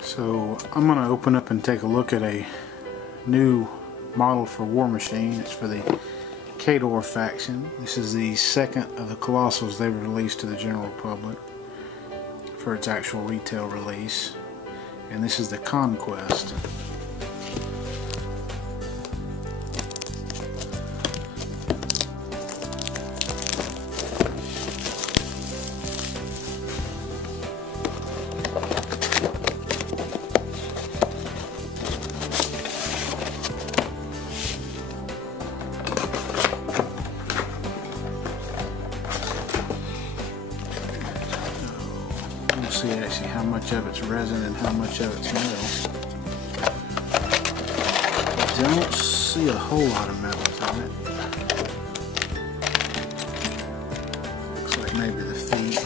So I'm going to open up and take a look at a new model for Warmachine. It's for the Khador faction. This is the second of the Colossals they've released to the general public for its actual retail release. And this is the Conquest. We'll see actually how much of it's resin and how much of it's metal. Don't see a whole lot of metals on it. Looks like maybe the feet.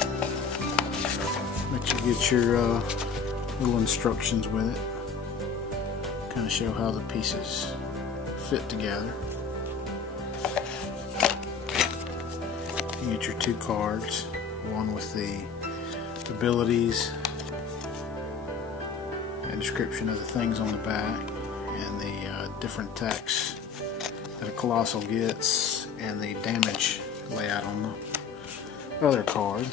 But you get your little instructions with it. Kind of show how the pieces fit together. You get your two cards, one with the abilities and description of the things on the back, and the different attacks that a Colossal gets, and the damage layout on the other card.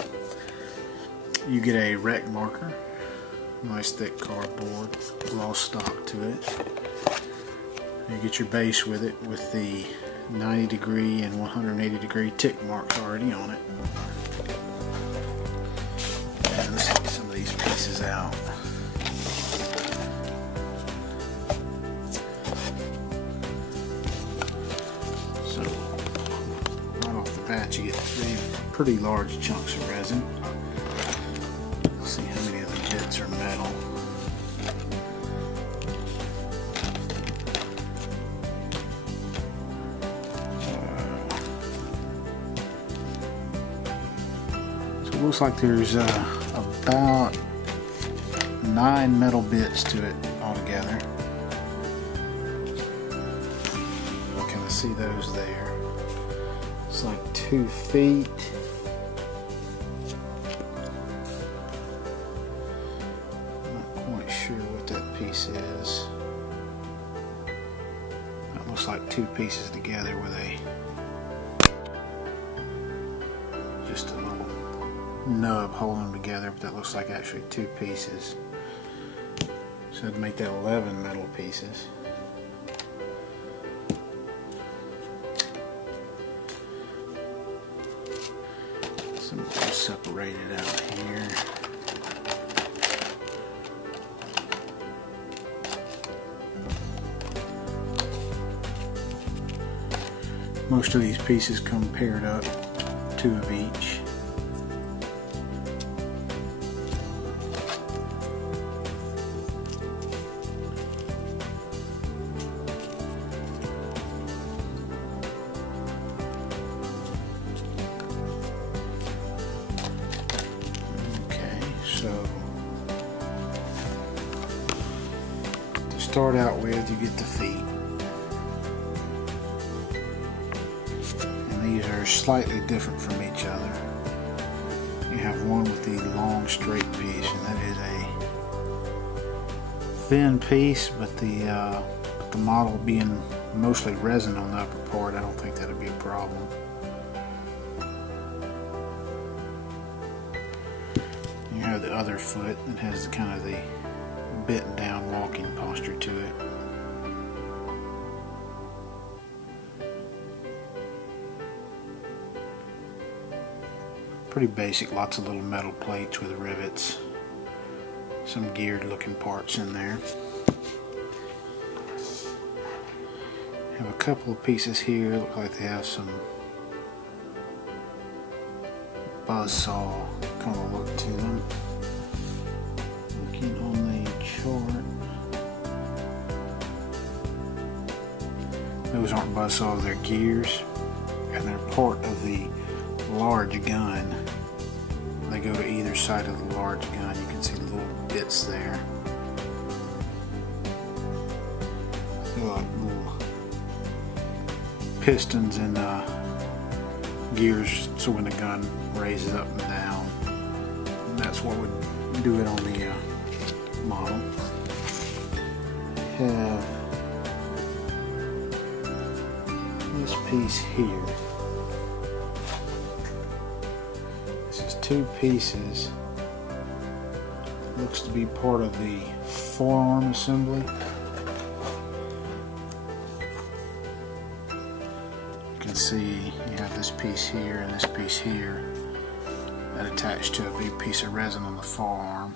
You get a rec marker, nice thick cardboard, gloss stock to it. You get your base with it with the 90 degree and 180 degree tick marks already on it. And let's get some of these pieces out. So right off the bat you get three pretty large chunks of resin. Let's see how many of the bits are metal. It looks like there's about 9 metal bits to it altogether. You can see those there. It's like 2 feet. Not quite sure what that piece is. That looks like 2 pieces together with just a little nub holding them together, but that looks like actually 2 pieces. So it'd make that 11 metal pieces. Some are separated out here. Most of these pieces come paired up, 2 of each. So to start out with, you get the feet, and these are slightly different from each other. You have one with the long straight piece, and that is a thin piece, but the model being mostly resin on the upper part, I don't think that'd be a problem. You have the other foot that has kind of the bent down walking posture to it. Pretty basic, lots of little metal plates with rivets, some geared looking parts in there. Have a couple of pieces here, look like they have some buzzsaw kind of look to them. Looking on the chart, those aren't buzzsaws, they're gears, and they're part of the large gun. They go to either side of the large gun. You can see the little bits there. They're like little pistons and gears, so when the gun raises up and down, and that's what would do it on the model. Have this piece here. This is two pieces. Looks to be part of the forearm assembly. You can see you have this piece here and this piece here that attached to a big piece of resin on the forearm.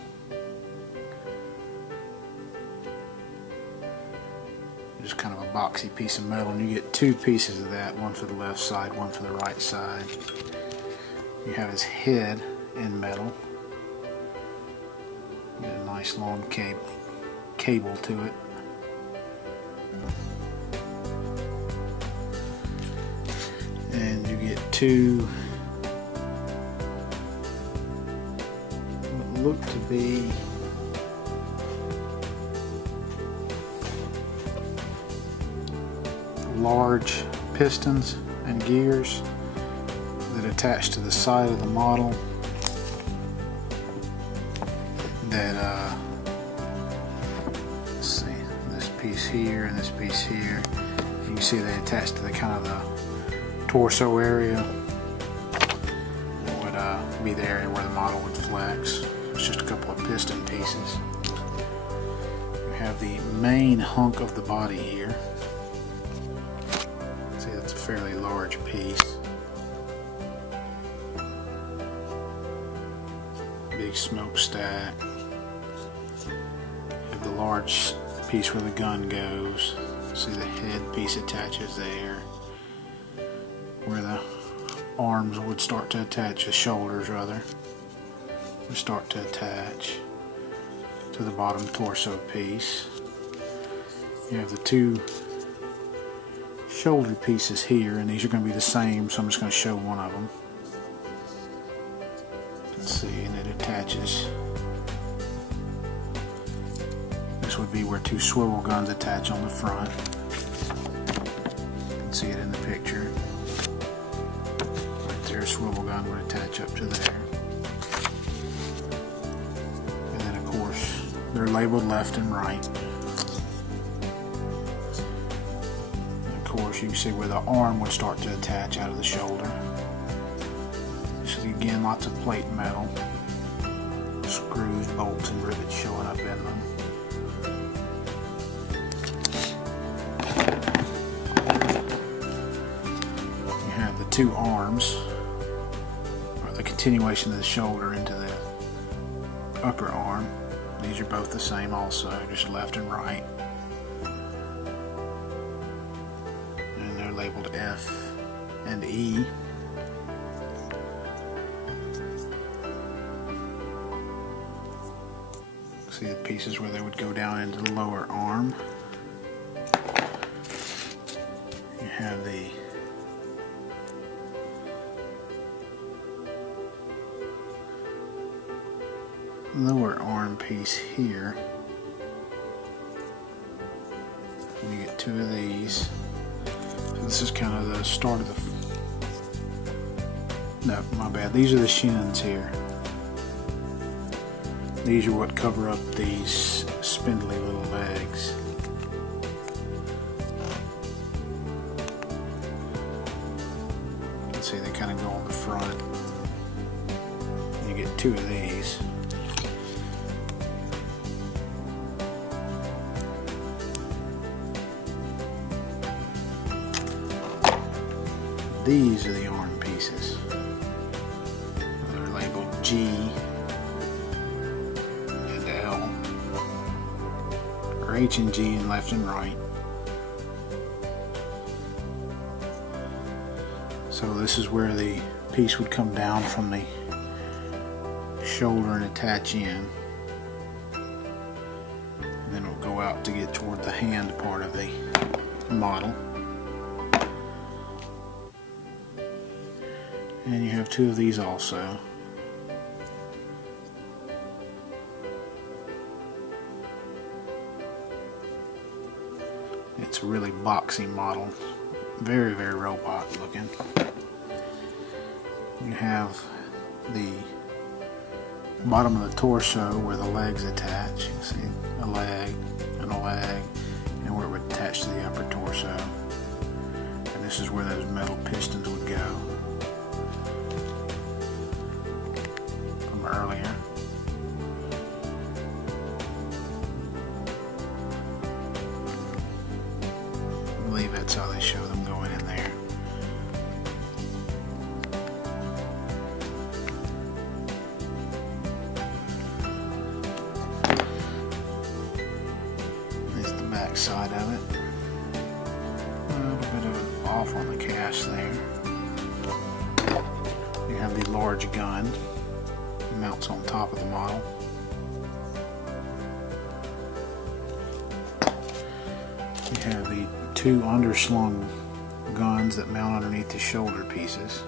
Just kind of a boxy piece of metal, and you get two pieces of that, one for the left side, one for the right side. You have his head in metal. You get a nice long cable to it. And you get two what look to be large pistons and gears that attach to the side of the model that let's see, this piece here and this piece here, you can see they attach to the kind of the torso area that would be the area where the model would flex. It's just a couple of piston pieces. You have the main hunk of the body here. See, that's a fairly large piece. Big smokestack. You have the large piece where the gun goes. See, the head piece attaches there, where the arms would start to attach, the shoulders rather, would start to attach to the bottom torso piece. You have the two shoulder pieces here, and these are going to be the same, so I'm just going to show one of them. Let's see, and it attaches. This would be where two swivel guns attach on the front. You can see it in the picture. Right there, a swivel gun would attach up to there. And then of course, they're labeled left and right. And of course, you can see where the arm would start to attach out of the shoulder. Again, lots of plate metal, screws, bolts, and rivets showing up in them. You have the two arms, or the continuation of the shoulder into the upper arm. These are both the same also, just left and right. And they're labeled F and E. See the pieces where they would go down into the lower arm. You have the lower arm piece here. And you get two of these. So this is kind of the start of the... No, my bad. These are the shins here. These are what cover up these spindly little legs. You can see they kind of go on the front. And you get two of these. These are the arm pieces. They're labeled G and L, or H and G in left and right. So this is where the piece would come down from the shoulder and attach in. And then it'll go out to get toward the hand part of the model. And you have two of these also. It's a really boxy model. Very, very robot looking. You have the bottom of the torso where the legs attach. You can see a leg, and where it would attach to the upper torso. And this is where those metal pistons would go from earlier. I believe that's how they show them going in there. Back side of it. A little bit of it off on the cast there. You have the large gun. It mounts on top of the model. You have the two underslung guns that mount underneath the shoulder pieces.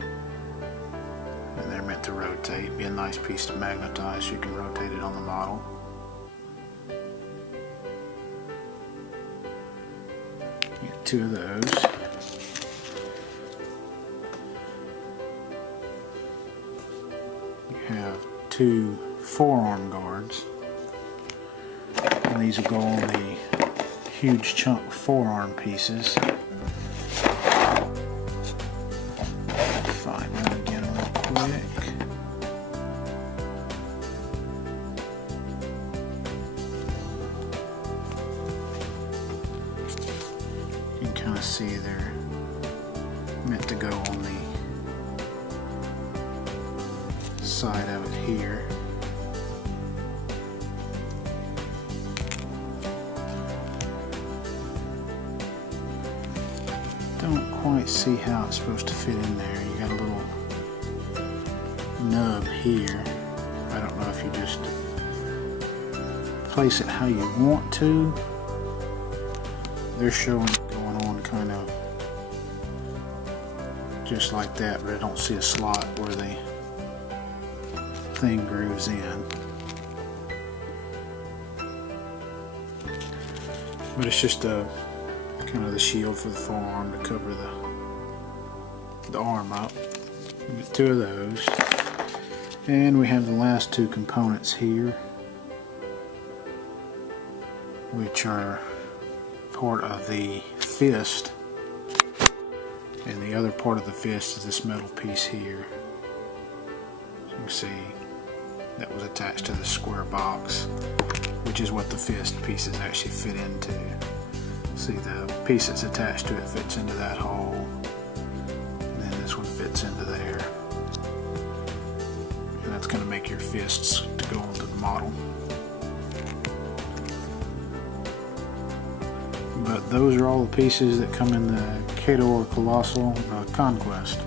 And they're meant to rotate. Be a nice piece to magnetize so you can rotate it on the model. Get two of those. You have two forearm guards, and these will go on the huge chunk forearm pieces. Find them again real quick. You can kind of see they're meant to go on the side of it here. Don't quite see how it's supposed to fit in there. You got a little nub here. I don't know if you just place it how you want to. They're showing it going on kind of just like that, but I don't see a slot where the thing grooves in. But it's just a kind of the shield for the forearm to cover the arm up. Get two of those, and we have the last two components here, which are part of the fist, and the other part of the fist is this metal piece here. As you can see, that was attached to the square box, which is what the fist pieces actually fit into. See, the piece that's attached to it fits into that hole, and then this one fits into there, and that's going to make your fists to go onto the model. But those are all the pieces that come in the Khador Colossal Conquest.